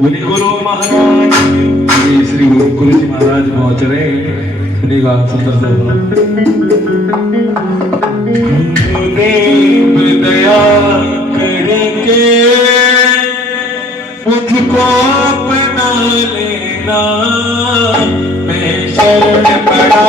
बोले गुरु महाराज श्री गुरु जी महाराज पहुंच रहे हैं। सुनिएगा सुंदर देव दया करके मुझको अपना लेना, मैं शरण पड़ा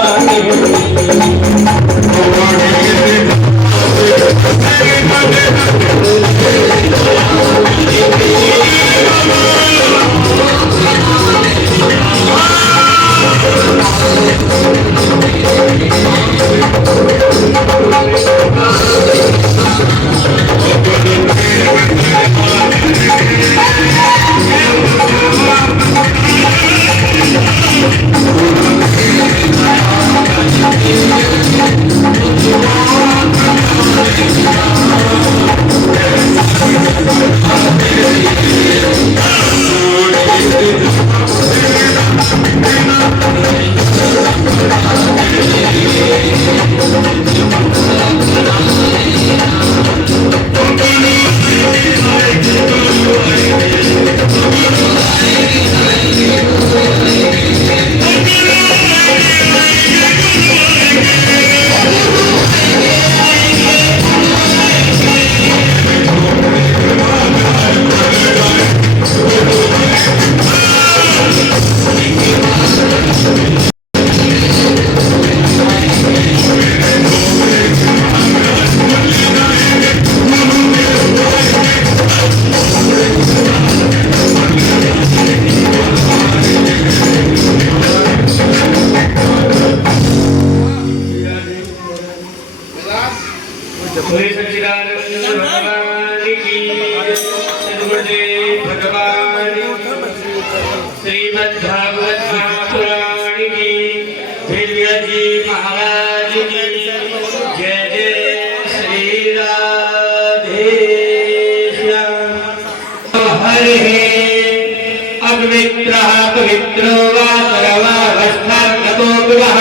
पवित्रो वा सर्वावस्थागतो विवः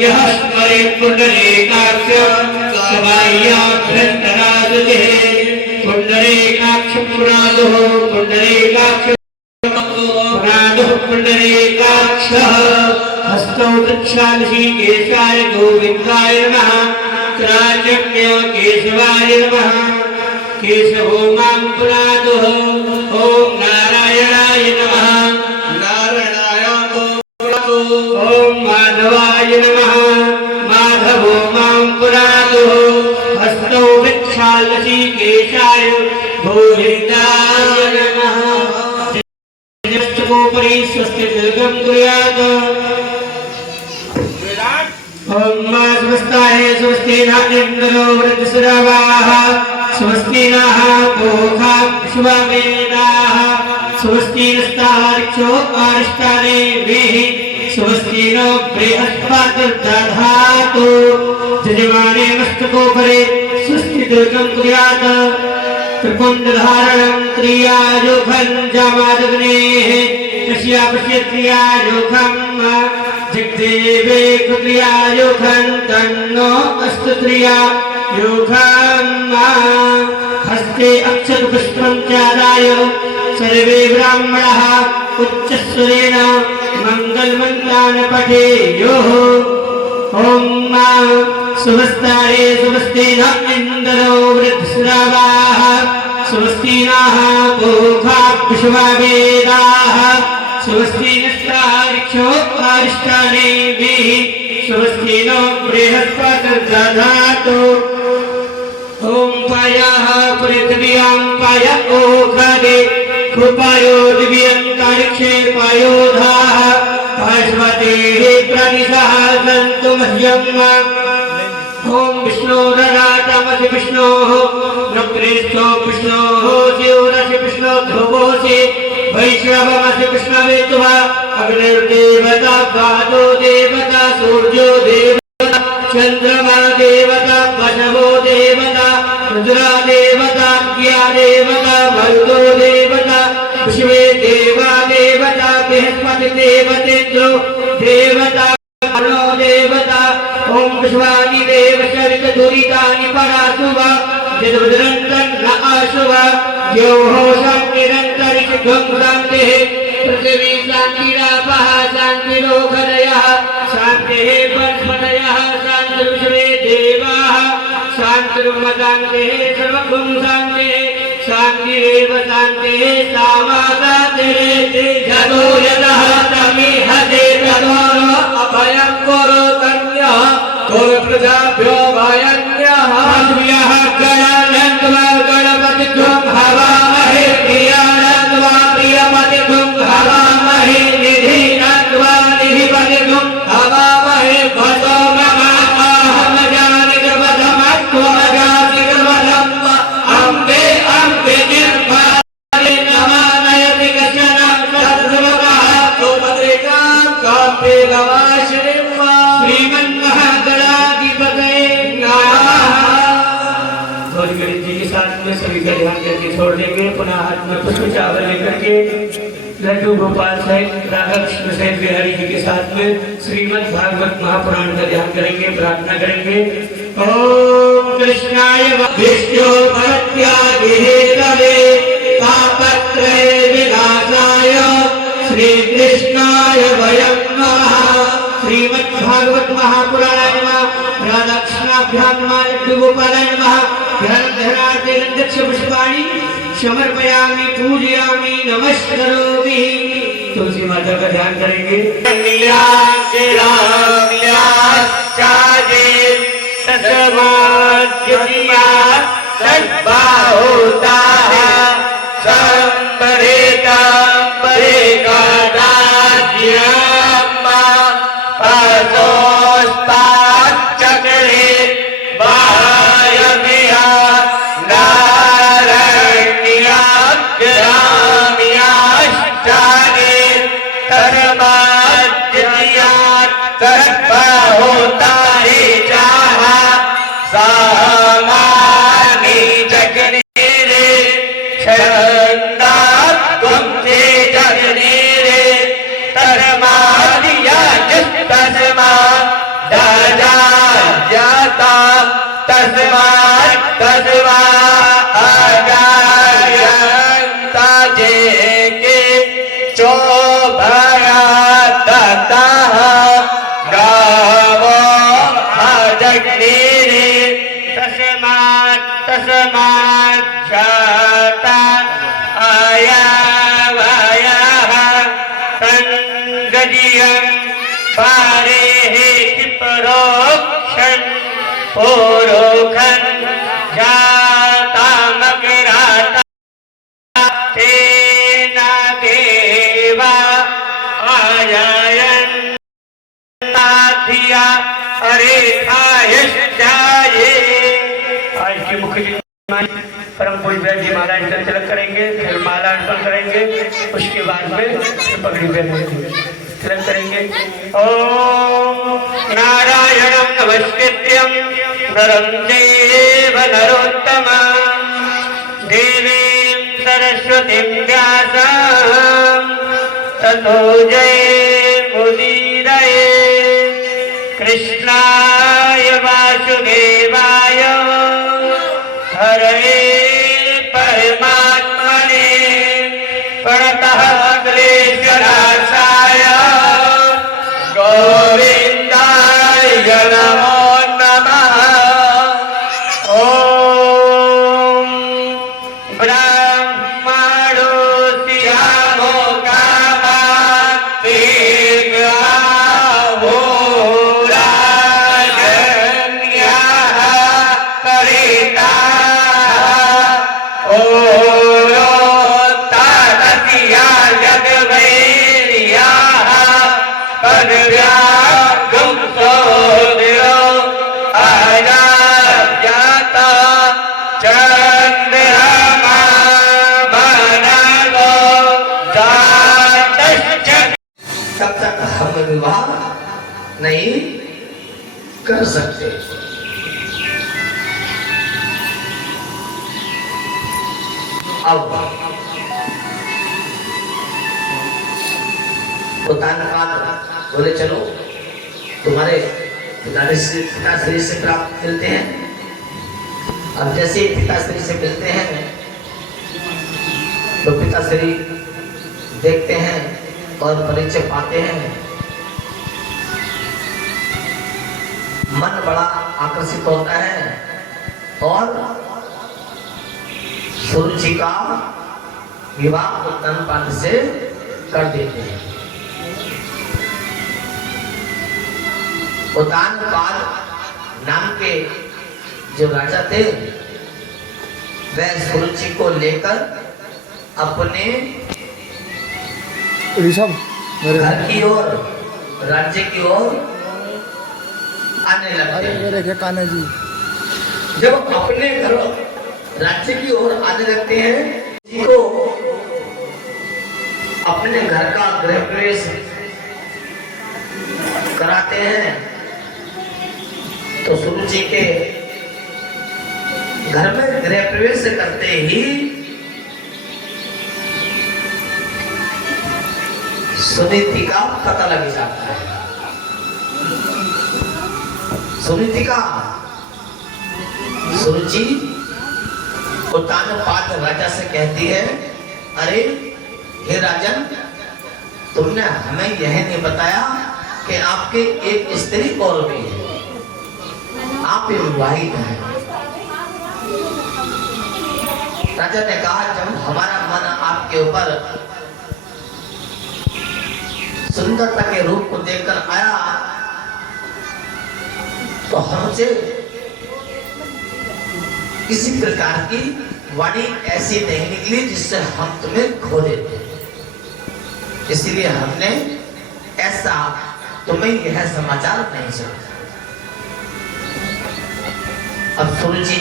यः स्मरेत् पुण्डरीकाक्ष समाह्याभ्यन्तराजते पुण्डरीकाक्षं पुरादुः पुण्डरीकाक्षः पुण्डरीकाक्षः हस्तौ तच्छालसी केशाय गोविन्दाय नमः त्राजम्य केशवाय नमः केशवो मां पुरादुः ॐ नारायणाय नमः ओम माधवाय नमः माधवो मां पुरादुः हस्तौ विक्षालसी केशाय गोविन्दाय नमः जस्तुकोपरि स्वस्ति दीर्घं कुर्यात् ओम मा स्वस्ताय स्वस्ति न इन्द्रो वृद्धश्रवाः स्वस्ति नः पूषा विश्ववेदाः स्वस्ति नस्तार्क्ष्यो अरिष्टानेभिः स्वस्ति नो बृहस्पतिर्दधातु यजमाने मस्तकोपरि स्वस्ति दीर्घं कुर्यात् त्रिपुण्डधारणं त्रियायुधं जामादग्नेः कस्या पश्यत्रियायुधं जगदेवे कृत्रियायुधं तन्नो अस्तु त्रियायुधं हस्ते अक्षतपुष्पं चादाय सर्वे ब्राह्मणाः उच्चस्वरेण मंगलमन्त्रान् पठेयुः ॐ स्वस्ताय स्वस्ति न इन्द्रो वृद्धश्रवाः स्वस्ति नः पूषा विश्ववेदाः स्वस्ति नस्तार्क्ष्यो अरिष्टानेभिः स्वस्ति नो बृहस्पतिर्दधातु ॐ पयः पृथिव्यां पय ओषधे कृपायो दिव्यन्तरिक्षे पयोधाः पार्श्वतेः प्रदिशः सन्तु मह्यम् ॐ विष्णोरराटमसि विष्णोः नक्रेष्ठो विष्णोः शिवरसि विष्णो ध्रुवोऽसि वैष्णवमसि विष्णवे तुवा अग्निर्देवता वातो देवता सूर्यो देवता चन्द्रमा देवता पशवो देवता रुद्रा देवता ज्ञा देवता मरुतो देवता विश्वे देवा देवता बृहस्पति देवतेन्द्रो देवता देवता ओम विश्वानि देव शरित दुरितानि परासुवा निरंतर न अशुभ जो हो सब निरंतर शांति पृथ्वी शांतिरापः शांतिरोखदयः शांतिः वनस्पतयः शांतिर्विश्वे देवाः शांतिर्मशान्तिः सर्वगुण शांतिः शांतिरेव शांतिः सामा शान्तिरेति यतो यतः तमिहते ततो अभयं कुरु तन्यः कुरु प्रजाभ्यो भयन्यः अस्म्यः गणानन्द्वा गणपतित्वं हवामहे प्रियानन्द्वा प्रियपतित्वं हवामहे निधिनन्द्वा निधिपतित्वं हवामहे भसो मम अहं जानिकवधमत्वमजातिकवधम् अम्बे अम्बे निर्मले नमानयति कश्चन तत्सवकः गोपत्रिकां काम्पे गवाश्रीं श्रीमन्महागणाधिपतये नमः। गौरी जी के साथ में सभी का ध्यान करके छोड़ देंगे। पुनः हाथ में पुष्प चावल लेकर के लड्डू गोपाल सहित राधा कृष्ण सहित बिहारी जी के साथ में श्रीमद् भागवत महापुराण का ध्यान करेंगे, प्रार्थना करेंगे। ओम कृष्णाय विष्णु भक्त्यादिहेतवे तापत्रये विनाशाय श्री कृष्णाय वयं नमः। श्रीमद् भागवत महापुराणाय नमः। राधा कृष्णाभ्यां नमः। लड्डू गोपालाय नमः। ध्यानार्थे दक्ष पुष्पाणि समर्पयामि पूजयामि नमस्करोमि। तुलसी माता का ध्यान करेंगे। परम पूज्य जी महाराज तिलक करेंगे, फिर माला अर्पण करेंगे, उसके बाद में पगड़ी पहनेंगे, तिलक करेंगे। ओम नारायणं नमस्कृत्यं नरं चैव नरोत्तमं देवीं सरस्वतीं व्यासं ततो जयमुदीरये। कृष्णाय वासुदेवाय हरे परमात्मने प्रणतः क्लेशनाशाय गोविन्दाय नमो नमः। ओम ब्रह्मणो श्यामो कामात्तिर्गावो राजन्याः परिता तब तक हम विवाह नहीं कर सकते। अब बोले चलो तुम्हारे पिता शरीर से प्राप्त मिलते हैं। अब जैसे पिताश्री से मिलते हैं तो पिताश्री देखते हैं और परिचय पाते हैं, मन बड़ा आकर्षित होता है और सुरुचि का विवाह उत्तनपाद से कर देते हैं। उत्तनपाद नाम के जो राजा थे वह सुरुचि को लेकर अपने घर की ओर, राज्य की ओर आने लगते हैं। जब अपने घर राज्य की ओर आने लगते हैं तो अपने घर का गृह प्रवेश कराते हैं। तो सुरुचि के घर में गृह प्रवेश करते ही सुनीति का पता लग जाता है। सुनीति का सुरुचि उत्तानपाद राजा से कहती है, अरे हे राजन, तुमने हमें यह नहीं बताया कि आपके एक स्त्री और भी है, आप विवाहित हैं। राजा ने कहा, जब हमारा मन आपके ऊपर सुंदरता के रूप को देखकर आया तो हमसे किसी प्रकार की वाणी ऐसी नहीं निकली जिससे हम तुम्हें खो देते। इसलिए हमने ऐसा तुम्हें यह समाचार नहीं सुना। अब सुरुचि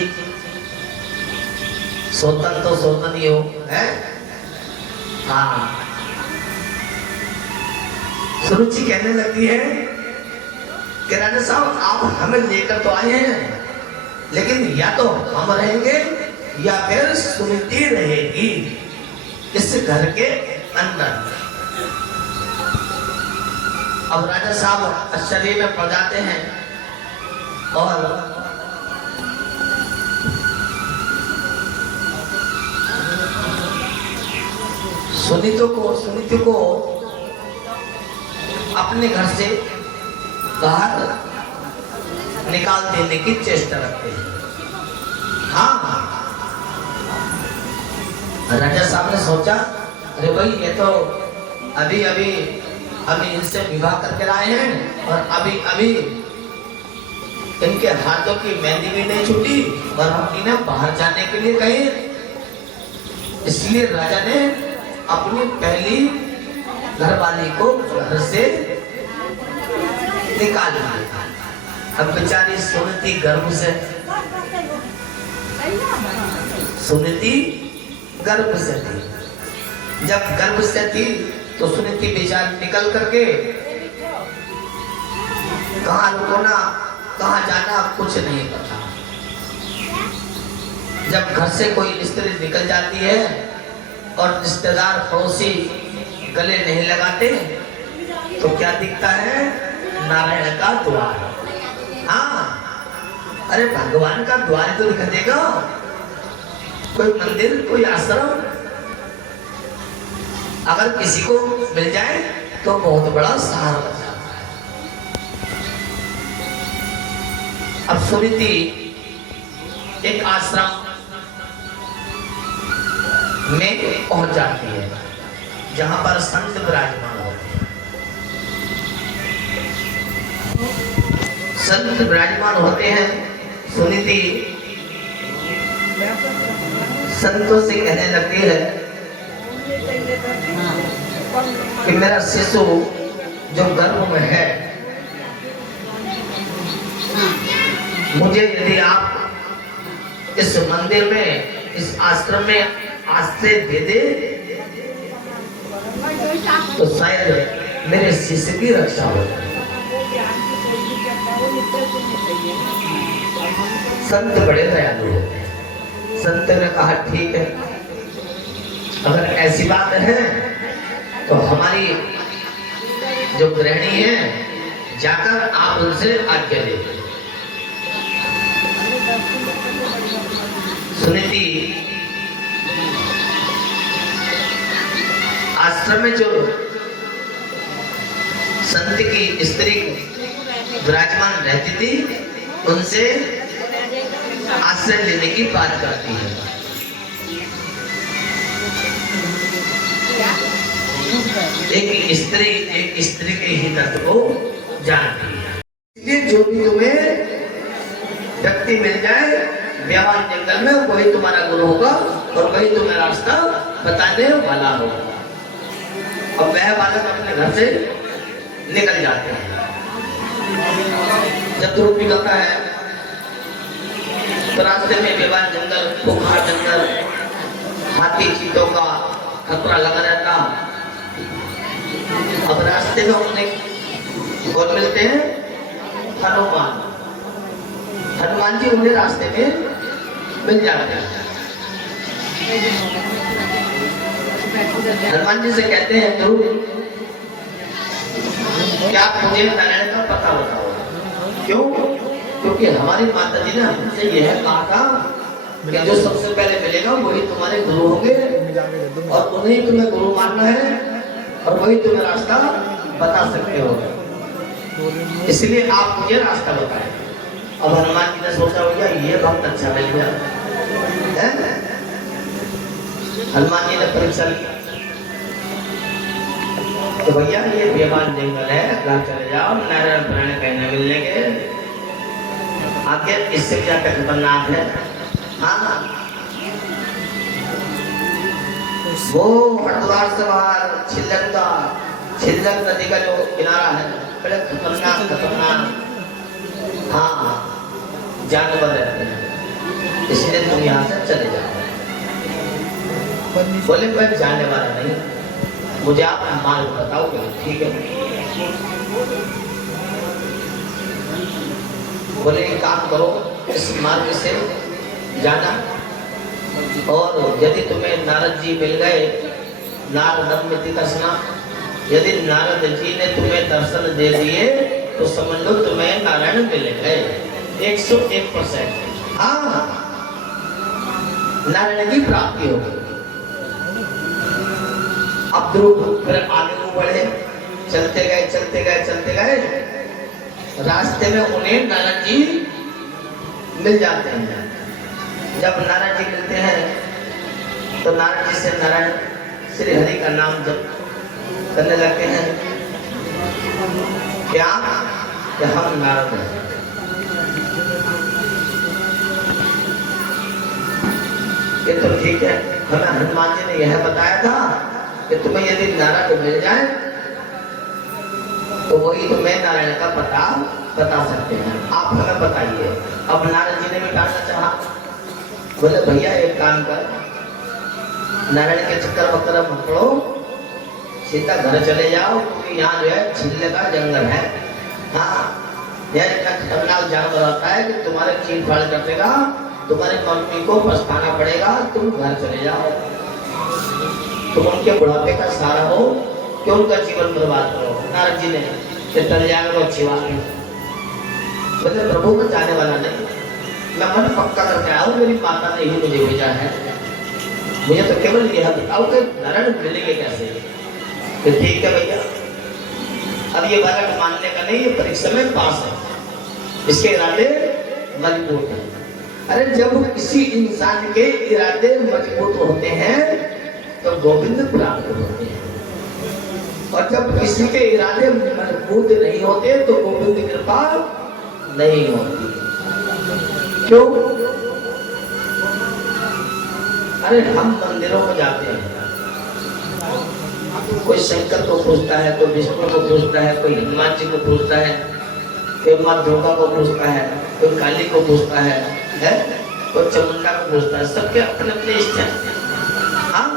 सोतन तो सोतन ही हो है। हाँ, सुरुचि कहने लगती है कि राजा साहब, आप हमें लेकर तो आए हैं, लेकिन या तो हम रहेंगे या फिर सुनीति रहेगी इस घर के अंदर। अब राजा साहब आश्चर्य में पड़ जाते हैं और सुनीति को अपने घर से बाहर निकाल देने की चेष्टा रखते हैं। हाँ, राजा साहब ने सोचा, अरे भाई ये तो अभी अभी हम इनसे विवाह करके लाए हैं और अभी अभी इनके हाथों की मेहंदी भी नहीं छूटी और हम इन्हें बाहर जाने के लिए कहे। इसलिए राजा ने अपनी पहली घरवाली को घर से निकाल दिया। अब बेचारी सुनीति गर्भ से थी। जब गर्भ से थी तो सुनीति बेचारी निकल करके कहाँ रुकना कहाँ जाना कुछ नहीं पता। जब घर से कोई स्त्री निकल जाती है और रिश्तेदार पड़ोसी गले नहीं लगाते तो क्या दिखता है? नारायण का द्वार। हाँ, अरे भगवान का द्वार तो दिखा देगा, कोई मंदिर कोई आश्रम अगर किसी को मिल जाए तो बहुत बड़ा सहारा बन जाता है। अब सुनीति एक आश्रम में पहुंच जाती है जहां पर संत विराजमान होते हैं। संत विराजमान होते हैं। सुनीति संतों से कहने लगती है कि मेरा शिशु जो गर्भ में है, मुझे यदि आप इस मंदिर में इस आश्रम में आश्रय दे दे तो शायद मेरे शिष्य की रक्षा हो। संत बड़े दयालु होते हैं। संत ने कहा, ठीक है, अगर ऐसी बात है तो हमारी जो गृहिणी है जाकर आप उनसे आज्ञा ले। सुनीति आश्रम में जो संत की स्त्री विराजमान रहती थी उनसे आश्रय लेने की बात करती है। एक स्त्री के ही तत्व को जानती है। इसलिए जो भी तुम्हें व्यक्ति मिल जाए व्यवहार जंगल में वही तुम्हारा गुरु होगा और वही तुम्हें रास्ता बताने वाला होगा। अब वह बालक अपने घर से निकल जाते हैं। जब ध्रुव निकलता है तो रास्ते में बेबान जंगल, खोखला जंगल, हाथी चीतों का खतरा लगा रहता। अब रास्ते में उन्हें कौन मिलते हैं? हनुमान। हनुमान जी उन्हें रास्ते में मिल जाते हैं। हनुमान जी से कहते हैं ध्रुव क्या मुझे नारायण का पता बताओ। क्यों? क्योंकि हमारी माता जी ने हमसे यह कहा था कि जो सबसे पहले मिलेगा वही तुम्हारे गुरु होंगे और उन्हें तुम्हें गुरु मानना है और वही तुम्हें रास्ता बता सकते हो। इसलिए आप मुझे रास्ता बताएं। अब हनुमान जी ने सोचा भैया ये भक्त अच्छा मिल गया। हनुमान जी ने परीक्षा ली तो भैया ये बेमान जंगल है, घर चले जाओ, नारायण प्राण कहने मिलने के आगे इससे ज्यादा खतरनाक है। हाँ वो हरिद्वार से बाहर छिल्लक नदी का जो किनारा है बड़े खतरनाक हाँ जानवर रहते हैं, इसलिए तुम यहाँ से चले जाओ। बोले मैं जाने वाला नहीं, मुझे आप मार्ग बताओ। ठीक है। बोले एक काम करो, इस मार्ग से जाना और यदि तुम्हें नारद जी मिल गए, नारदम मिति दर्शना, यदि नारद जी ने तुम्हें दर्शन दे दिए तो समझ लो तुम्हें नारायण मिल गए 101%। हाँ नारायण की प्राप्ति होगी। अब ध्रुव फिर आगे को बढ़े, चलते गए रास्ते में उन्हें नारायण जी मिल जाते हैं। जब नारायण जी मिलते हैं तो नारायण जी से नारायण श्री हरि का नाम जप करने लगते हैं। क्या कि हम नारद हैं। ये तो ठीक है, हमें हनुमान जी ने यह बताया था कि तुम्हें यदि नारायण मिल जाए तो वही तुम्हें नारायण का पता बता सकते हैं। आप हमें बताइए। अब नारद जी ने भी कहना चाहा, बोले भैया एक काम कर, नारायण के चक्कर वक्कर मत पड़ो, सीधा घर चले जाओ, क्योंकि यहाँ जो है छिल्ले का जंगल है। हाँ यह इतना खतरनाक जानवर होता है कि तुम्हारे चीर फाड़ कर देगा, तुम्हारी मम्मी को पछताना पड़ेगा, तुम घर चले जाओ। तुम उनके बुढ़ापे का सहारा हो, क्यों उनका जीवन बर्बाद करो। नारद जी ने चल जाएगा तो अच्छी बात है। बोले प्रभु मैं जाने वाला नहीं, मैं मन पक्का करके आया हूँ, मेरी माता ने ही मुझे भेजा है, मुझे तो केवल यह बताओ कि नारायण मिलेंगे कैसे। तो ठीक है भैया, अब ये बालक मानने का नहीं, ये परीक्षा में पास है, इसके इरादे मजबूत हैं। अरे जब किसी इंसान के इरादे मजबूत होते हैं तो गोविंद प्राप्त होते हैं, और जब किसी के इरादे मजबूत नहीं होते तो गोविंद की कृपा नहीं होती। क्यों? अरे हम मंदिरों में जाते हैं, कोई शंकर को पूछता है, कोई विष्णु को पूछता है, कोई हनुमान जी को पूछता है, कोई माँ दुर्गा को पूछता है, कोई काली को पूछता है, कोई चामुंडा को पूछता है, सबके अपने अपने इष्ट हैं। हाँ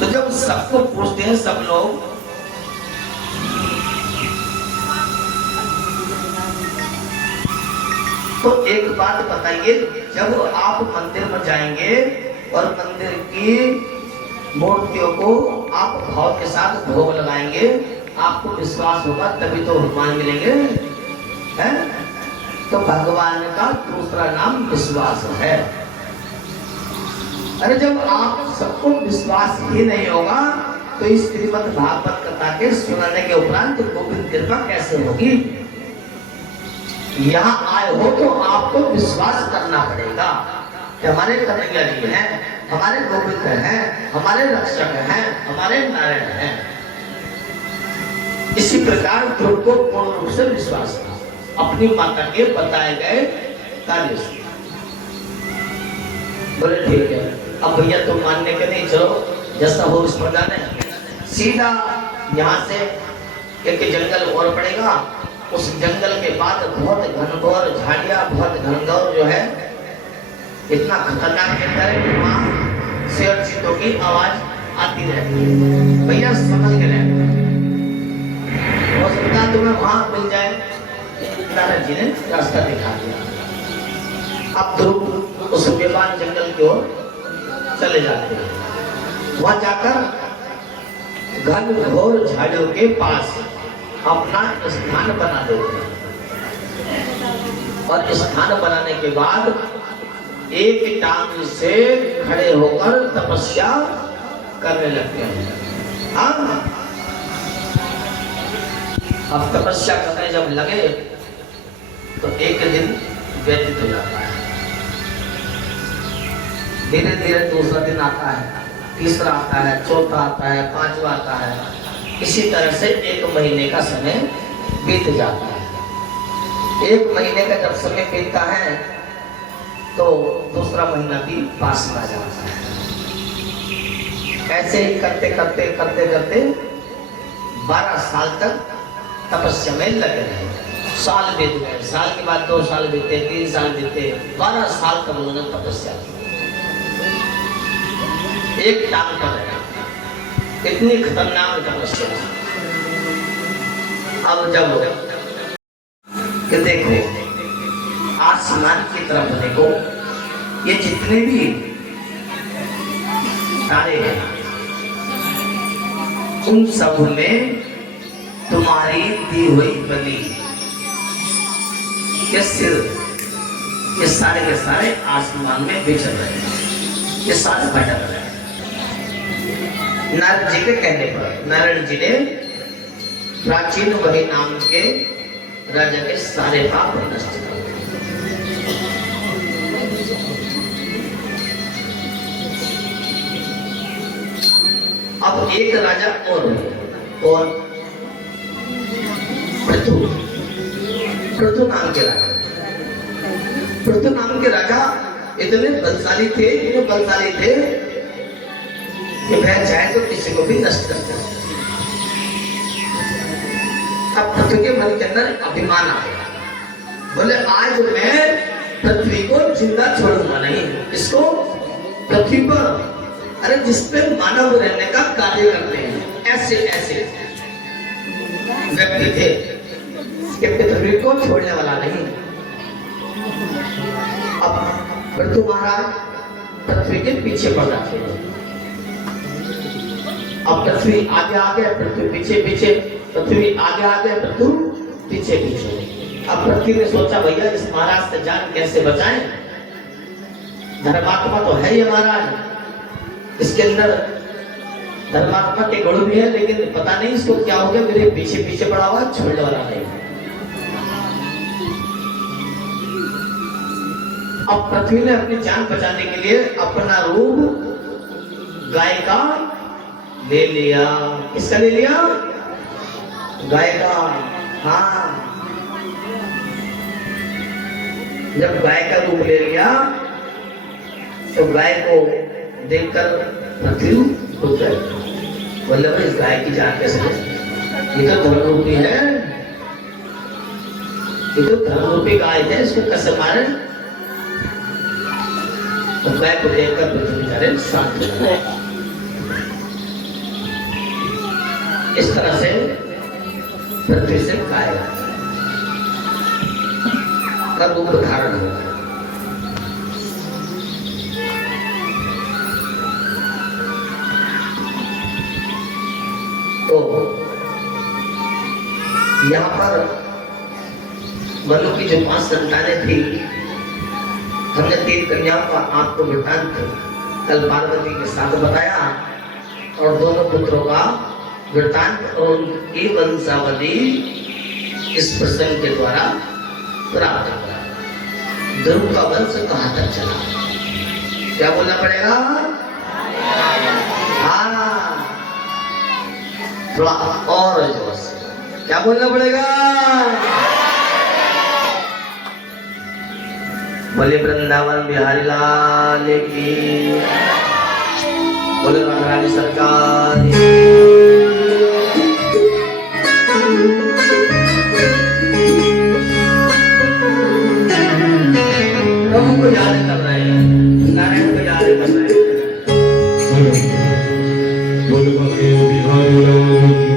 तो जब सबको पूछते हैं सब लोग, तो एक बात बताइए, जब आप मंदिर में जाएंगे और मंदिर की मूर्तियों को आप भाव के साथ भोग लगाएंगे, आपको विश्वास होगा तभी तो भगवान मिलेंगे, हैं? तो भगवान का दूसरा नाम विश्वास है। अरे जब आप सबको विश्वास ही नहीं होगा तो इस श्रीमद् भागवत कथा के सुनाने के उपरांत गोविंद कृपा कैसे होगी? यहाँ आए हो तो आपको विश्वास करना पड़ेगा कि हमारे कन्हैया जी हैं, हमारे गोविंद हैं, हमारे रक्षक हैं, हमारे नारायण हैं। इसी प्रकार ध्रुव को पूर्ण रूप से विश्वास था अपनी माता के बताए गए कार्य से। बोले ठीक है, अब भैया तुम मानने के नहीं, चलो जैसा हो उस पर जाने। सीधा यहाँ से एक जंगल और पड़ेगा, उस जंगल के बाद बहुत घनघोर झाड़ियां, बहुत घनघोर जो है, इतना खतरनाक जंगल है कि वहाँ शेर चीतों की आवाज आती रहती है। भैया समझ गए, हो सकता है तुम्हें वहां मिल जाए। नारद जी ने रास्ता दिखा दिया। अब ध्रुव उस बेबान जंगल की ओर चले जाते हैं। वहां जाकर घनघोर झाड़ियों के पास अपना स्थान बना देते हैं और स्थान बनाने के बाद एक टांग से खड़े होकर तपस्या करने लगते हैं। अब तपस्या करने जब लगे तो एक दिन व्यतीत हो जाता है, धीरे धीरे दूसरा दिन आता है, तीसरा आता है, चौथा आता है, पांचवा आता है। इसी तरह से एक महीने का समय बीत जाता है। एक महीने का जब समय बीतता है तो दूसरा महीना भी पास में आ जाता है। ऐसे ही करते करते करते करते 12 साल तक तपस्या में लगे रहे। साल बीत गए, साल के बाद 2 साल बीते, 3 साल बीते, 12 साल तक उन्होंने तपस्या की। एक टांग पर रहे, इतनी खतरनाक तपस्या। अब जब कि देखो आसमान की तरफ देखो, ये जितने भी तारे हैं उन सब में तुम्हारी दी हुई बलि के सिर, ये सारे के सारे आसमान में बिछड़ रहे हैं, ये सारे भटक रहे हैं। नारद जी के कहने पर नारायण जी ने प्राचीन वही नाम के राजा के सारे पाप नष्ट कर दिए। अब एक राजा और पृथु नाम के राजा। पृथु नाम के राजा इतने बलशाली थे, इतने बलशाली थे कि वह चाहे तो किसी को भी नष्ट कर सकते। अब पृथ्वी के मन के अंदर अभिमान आ गया, बोले आज मैं पृथ्वी को जिंदा छोड़ूंगा नहीं। इसको पृथ्वी पर, अरे जिसपे मानव रहने का कार्य करते हैं, ऐसे ऐसे व्यक्ति थे कि पृथ्वी को छोड़ने वाला नहीं। अब पृथु महाराज पृथ्वी के पीछे पड़ जाते हैं। अब पृथ्वी आगे आगे, पृथ्वी पीछे पीछे, पृथ्वी आगे आगे, पृथ्वी पीछे पीछे। अब पृथ्वी ने सोचा भैया इस महाराज से जान कैसे बचाएं? धर्मात्मा तो है ही महाराज, इसके अंदर धर्मात्मा के गुण भी है, लेकिन पता नहीं इसको क्या हो गया, मेरे पीछे पीछे पड़ा हुआ, छोड़ने वाला नहीं। अब पृथ्वी ने अपनी जान बचाने के लिए अपना रूप गाय का ले लिया। किसका ले लिया? गाय का। हाँ, जब गाय का रूप ले लिया तो गाय को देखकर पृथ्वी उठ गई। बोले भाई इस गाय की जान कैसे ले? ये तो धर्मरूपी है, ये तो धर्मरूपी गाय है, इसको कैसे मारे? तो गाय को देखकर पृथ्वी बेचारे शांत हो गए। इस तरह से पृथ्वी से गाय का रूप धारण हो गया। तो यहाँ पर मनु की जो 5 संतानें थी, हमने 3 कन्याओं का आपको वृत्तांत कल पार्वती के साथ बताया और दोनों पुत्रों का वृत्तांत और उनकी वंशावली इस प्रसंग के द्वारा प्राप्त करा। ध्रुव का वंश कहाँ तक चला, क्या बोलना पड़ेगा? हाँ, थोड़ा और जोर से क्या बोलना पड़ेगा? बोले वृंदावन बिहारी लाल की, बोले राधा रानी सरकार। प्रभु को याद कर रहे हैं, नारायण को याद कर रहे हैं। बोलो बाकी बिहारी लाल की।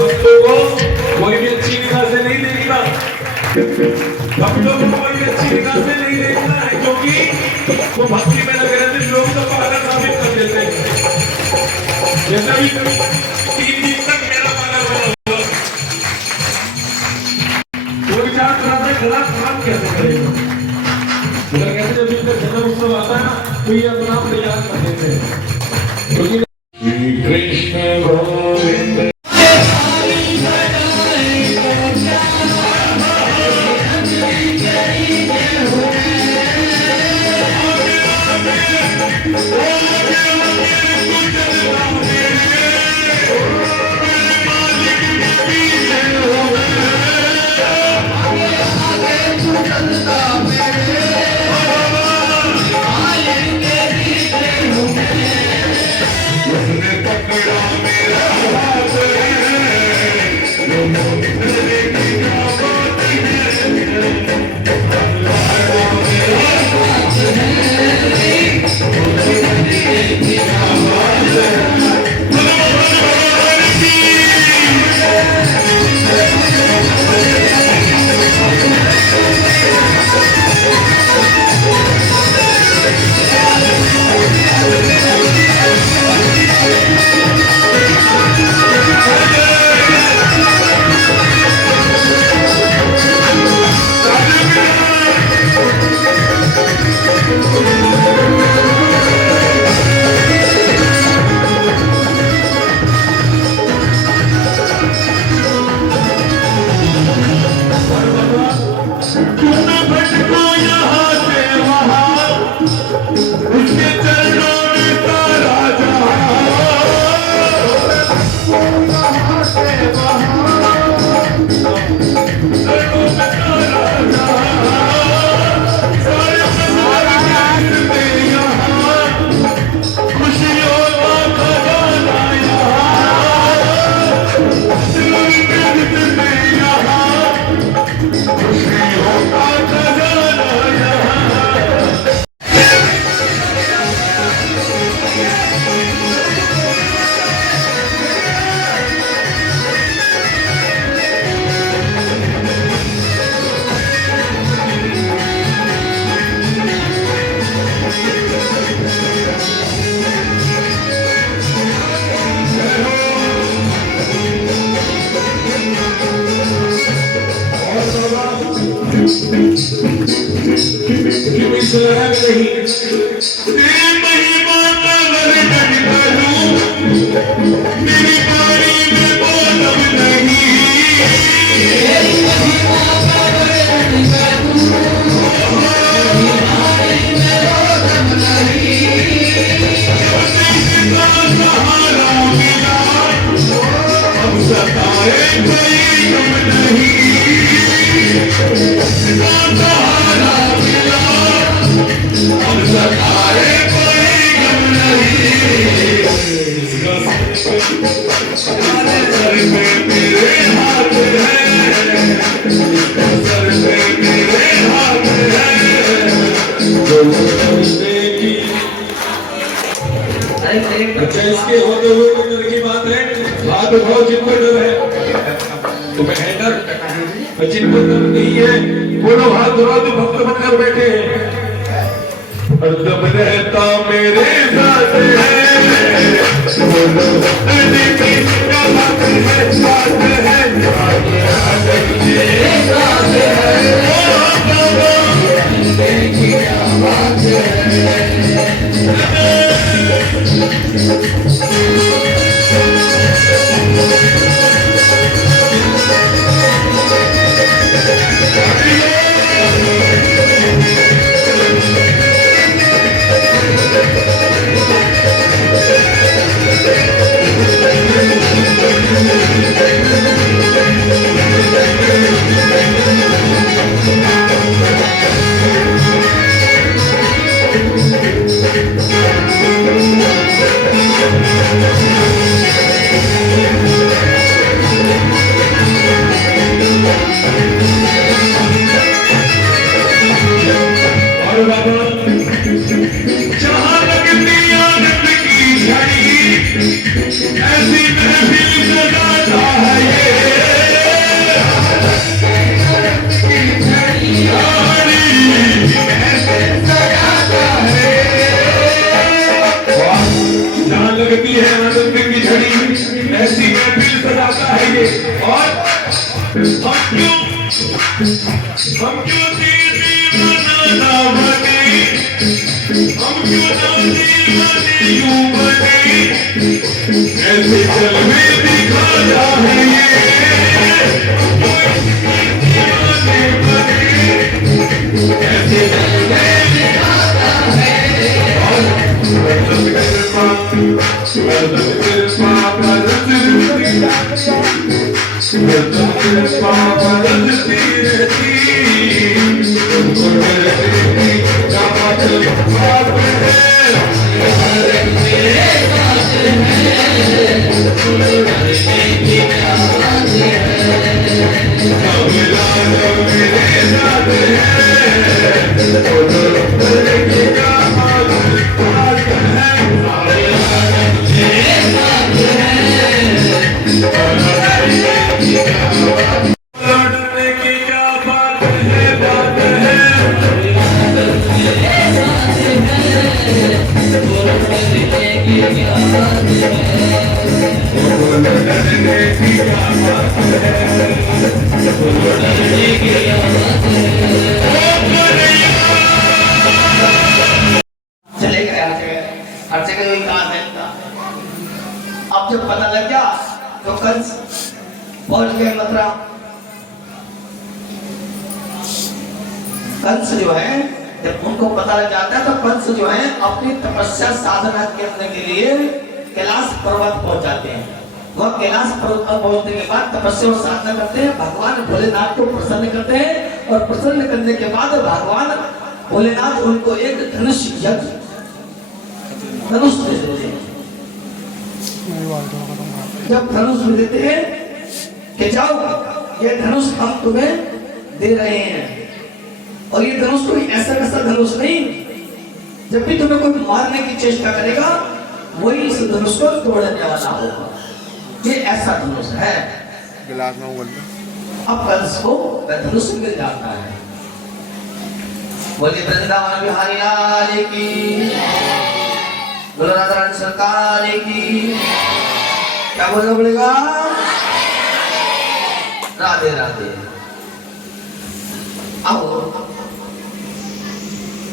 भक्तों को कोई भी अच्छी निगाह से नहीं देखता, भक्तों को कोई भी अच्छी निगाह से नहीं देखता है, क्योंकि वो भक्ति में लगे रहते, लोग तो पागल साबित कर देते हैं। जैसा भी 3 दिन तक मेरा पागल बना हुआ, वो विचार कराते खराब कैसे करेगा? मगर कहते जब इनका जन्म उत्सव आता है ना, तो ये अपना आप तैयार कर देते हैं। कृष्ण गोविंद इस लहर नहीं तेरी महिमा का वर्णन करूं मेरी बारी में बोलब नहीं तेरी महिमा का वर्णन करूं मेरी बारी में बोलब नहीं सहारा मिला अब सताए कोई गम नहीं सहारा मिला अब सताए कोई गम नहीं सर पे मेरे हाथ है सर पे मेरे हाथ है अच्छा इसके होते हुए कोई डर की बात है बात बहुत जिनको डर है तो मैं है डर जिनको डर नहीं है बोलो हाथ धोरा तो भक्त बनकर बैठे हैं हरदम रहता मेरे साथ है बोलो अनकी क्या बात है साथ है मेरे साथ है क्या बात है लगती है आनंद की झड़ी ऐसी महफिल सजाता है ये और हम क्यों दीवाना बने हम क्यों दीवाने यूं बने ऐसे चल में दिखाता है ये दीवाने बने ऐसे चल में दिखाता है चले गए हर जगह वही कहा था। अब जब पता लग गया तो कंस पहुंच गए मथुरा। कंस जो है जब उनको पता लग जाता है तो कंस जो है अपनी तपस्या साधना करने के लिए कैलाश पर्वत पहुंच जाते हैं। वह कैलाश पर्वत पर पहुंचने के बाद तपस्या और साधना करते हैं, भगवान भोलेनाथ को प्रसन्न करते हैं और प्रसन्न करने के बाद भगवान भोलेनाथ उनको एक धनुष यज्ञ धनुष दे देते हैं। जब धनुष में देते हैं कि जाओ ये धनुष हम तुम्हें दे रहे हैं और ये धनुष कोई ऐसा वैसा धनुष नहीं, जब भी तुम्हें कोई मारने की चेष्टा करेगा वही इस धनुष को तोड़ने वाला होगा, ये ऐसा धनुष है। अब कंस को धनुष मिल जाता है। बोले वृंदावन बिहारी लाल की, बोलो राधा रानी सरकार की। क्या बोलना पड़ेगा? राधे राधे। अब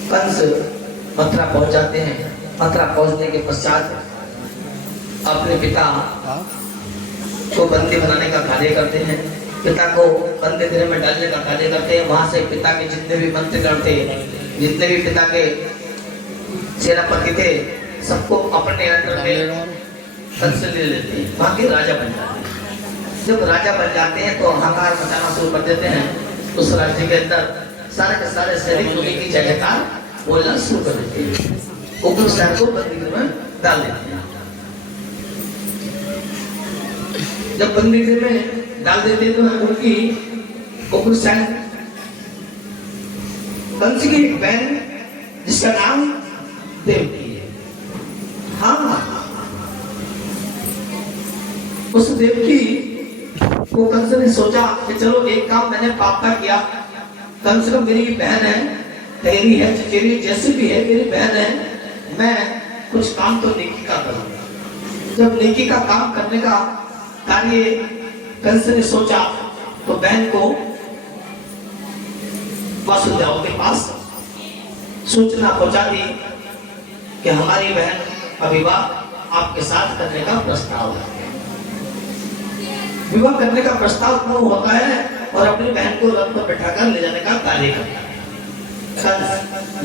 कंस मथुरा पहुंच जाते हैं। मथुरा पहुंचने के पश्चात अपने पिता को बंदी बनाने का कार्य करते हैं, पिता को बंदी गृह में डालने का कार्य करते हैं। वहां से पिता के जितने भी मंत्रीगण थे, जितने भी पिता के सेनापति थे, सबको अपने अंडर में कंस ले लेते हैं, वहां के राजा बन जाते हैं। जब राजा बन जाते हैं तो हाहाकार मचाना शुरू कर देते हैं। उस राज्य के अंदर सारे के सारे सैनिक उन्हीं की जय जयकार बोलना शुरू कर देते हैं। उग्र शहर को बंदी गृह में डाल देते हैं। जब बंदी गृह में डाल देते हैं तो उनकी उग्र शहर कंस की एक बहन जिसका नाम देवकी है। हाँ, उस देवकी को कंस ने सोचा कि चलो एक काम मैंने पाप का किया, कम से कम मेरी बहन है, तेरी है, चचेरी जैसी भी है, मेरी बहन है, मैं कुछ काम तो नेकी का करूंगा। जब नेकी का काम करने का कार्य कंस ने सोचा तो बहन को वासुदेव के पास सूचना पहुंचा दी कि हमारी बहन का विवाह आपके साथ करने का प्रस्ताव है। विवाह करने का प्रस्ताव क्यों होता है और अपनी बहन को रथ पर बैठाकर ले जाने का कार्य करता है।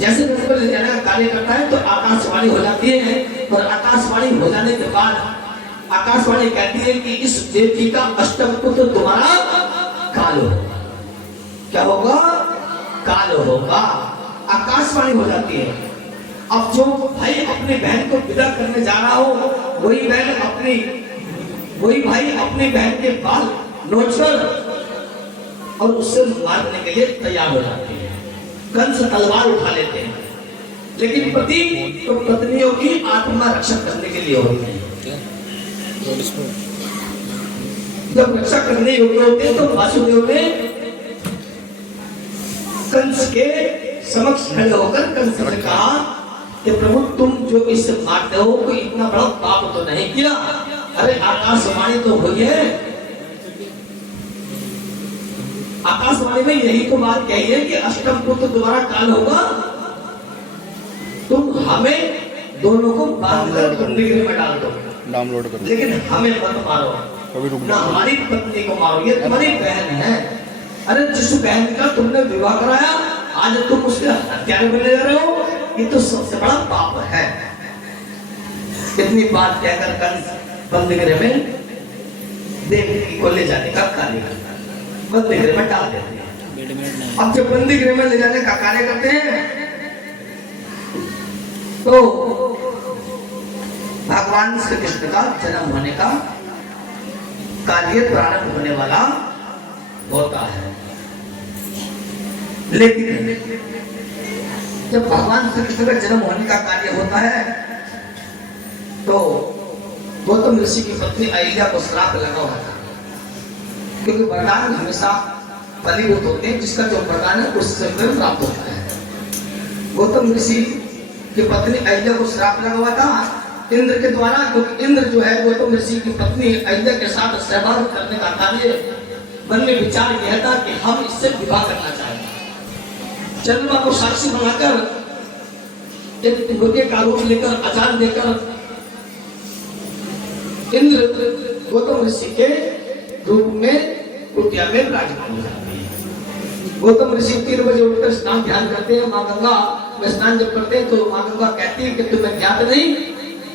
जैसे रथ पर ले जाने का कार्य करता है तो आकाशवाणी हो जाती है और आकाशवाणी हो जाने के बाद आकाशवाणी कहती है कि इस देवकी का अष्टम पुत्र तुम्हारा काल होगा। क्या होगा? काल होगा। आकाशवाणी हो जाती है। अब जो भाई अपनी बहन को विदा करने जा रहा हो, वही भाई अपनी बहन के बाल नोचकर और उससे मारने के लिए तैयार हो जाते हैं। कंस तलवार उठा लेते हैं, लेकिन पति तो पत्नियों की आत्मा रक्षा करने के लिए होते हैं। जब रक्षा करने योग्य होते हैं तो वासुदेव ने कंस के समक्ष खड़े होकर कंस से कहा कि प्रभु तुम जो इसे मारते हो कोई इतना बड़ा पाप तो नहीं किया। अरे आकाशवाणी तो हुई है, आकाशवाणी में यही तो बात कही है कि अष्टम पुत्र तुम्हारा काल होगा। तुम हमें दोनों को बांधकर बंदी गृह में डाल दो, डाउनलोड करो, लेकिन हमें मत मारो, ना हमारी पत्नी को मारो, ये तुम्हारी बहन है। अरे जिस बहन का तुमने विवाह कराया आज तुम उसके हत्यारे बने जा रहे हो, ये तो सबसे बड़ा पाप है। इतनी बात कहकर कंस बंदी गृह में देवकी को ले जाने का कार्य करता है, बंदी गृह में डाल देते हैं। अब जब बंदी गृह में ले जाने का कार्य करते हैं तो भगवान श्री कृष्ण का जन्म होने का कार्य प्रारंभ होने वाला होता है। लेकिन जब भगवान श्री कृष्ण का जन्म होने का कार्य होता है तो गौतम ऋषि की पत्नी अहिल्या को श्राप लगा हुआ था, क्योंकि वरदान हमेशा फलीभूत होते हैं, जिसका जो वरदान है उससे प्राप्त होता है। गौतम ऋषि की पत्नी अहिल्या को श्राप लगा हुआ था इंद्र के द्वारा, क्योंकि इंद्र जो है गौतम ऋषि की पत्नी अहिल्या के साथ सहभाग करने का कार्य मन में विचार किया था कि हम इससे विवाह करना चाहते हैं। चंद्रमा को साक्षी बनाकर एक मुर्गे का रूप लेकर आचार देकर इंद्र गौतम ऋषि के रूप में कुटिया में विराजमान हो जाते हैं। गौतम ऋषि 3 बजे उठकर स्नान ध्यान करते हैं। माँ गंगा में स्नान जब करते हैं तो माँ गंगा कहती है कि तुम्हें ज्ञात नहीं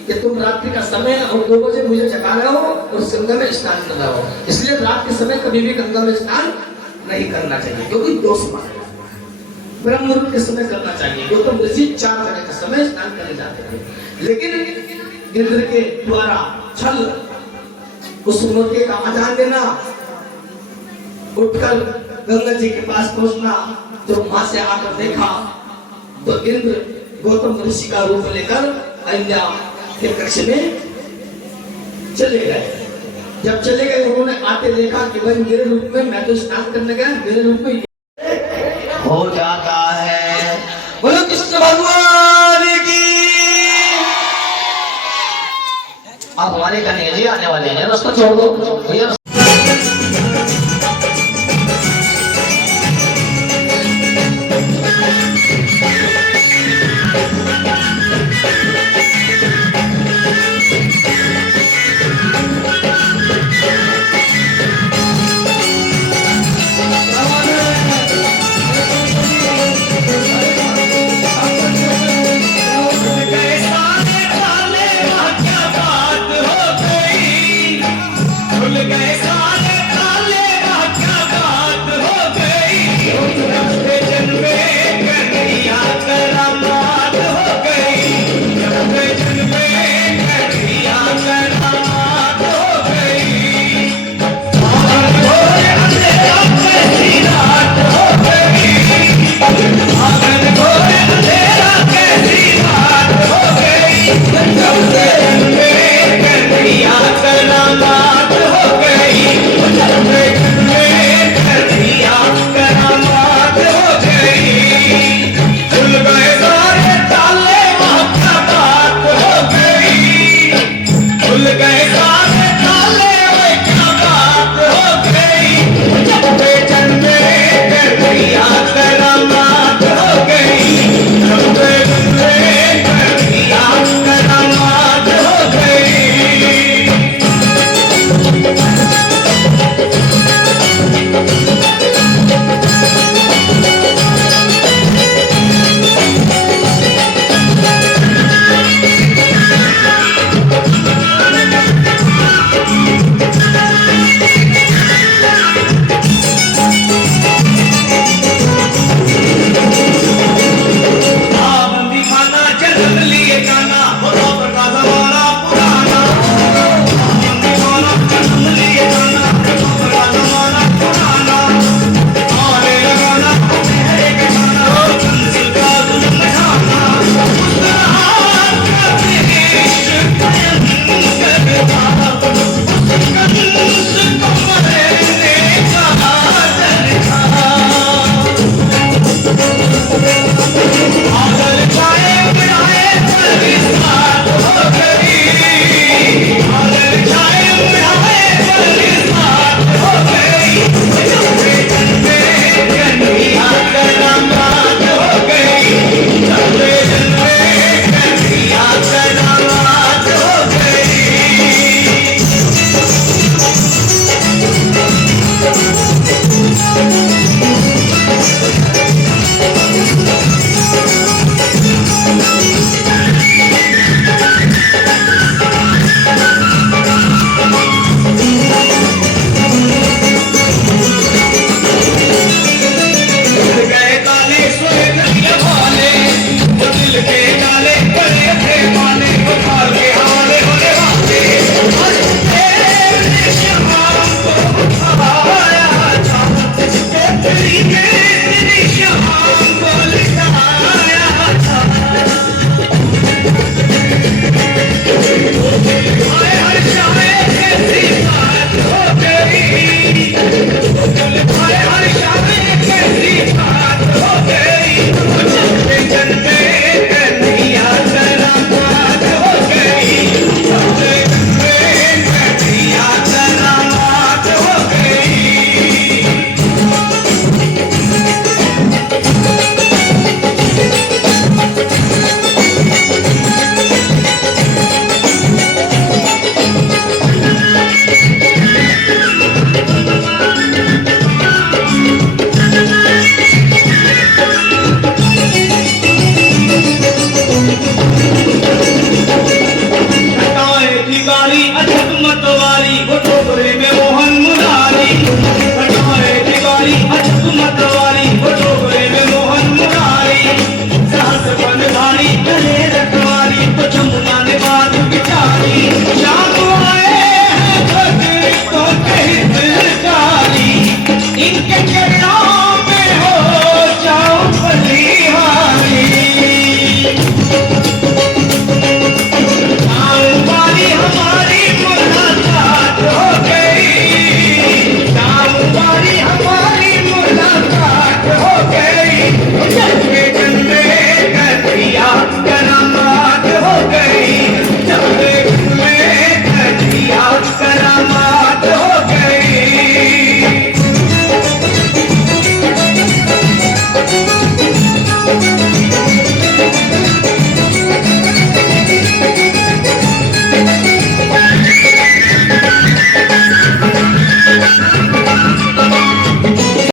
कि तुम रात्रि का समय और 2 बजे मुझे जगा रहे हो और गंगा में स्नान कर रहे हो, इसलिए रात के समय कभी भी गंगा में स्नान नहीं करना चाहिए, क्योंकि दोष माना ब्रह्म मुहूर्त के समय करना चाहिए। गौतम ऋषि 4 बजे के समय स्नान करने जाते थे, लेकिन इंद्र के द्वारा छल उस मुर्गे का आचार देना, उठकर गंगा जी के पास पहुंचना, जब वहां से आकर देखा तो इंद्र गौतम ऋषि का रूप लेकर अहिल्या के कक्ष में चले गए। जब चले गए उन्होंने आते देखा कि भाई मेरे रूप में, मैं तो स्नान करने गया, मेरे रूप में हो जाता है। बोलो कृष्ण भगवान की। अब हमारे कन्हैया जी आने वाले हैं, रास्ता छोड़ दो भैया। खुल गए सारे ताले, वहाँ क्या बात हो गई। रब्बे जन्मे कन्हैया करामात हो गई। रब्बे जन्मे कन्हैया करामात हो गई। आंगन घोर अंधेरा कैसी रात हो गई। आंगन घोर अंधेरा कैसी रात हो गई। रब्बे जन्मे कन्हैया करामात हो गई। रब्बे जन्मे कन्हैया करामात हो गई। खुल गए सारे ताले, वहाँ क्या बात हो गई। खुल गए सारे ताले, ओए क्या बात हो गई। रब्बे जन्मे कन्हैया करामात हो गई। रब्बे जन्मे कन्हैया करामात हो गई।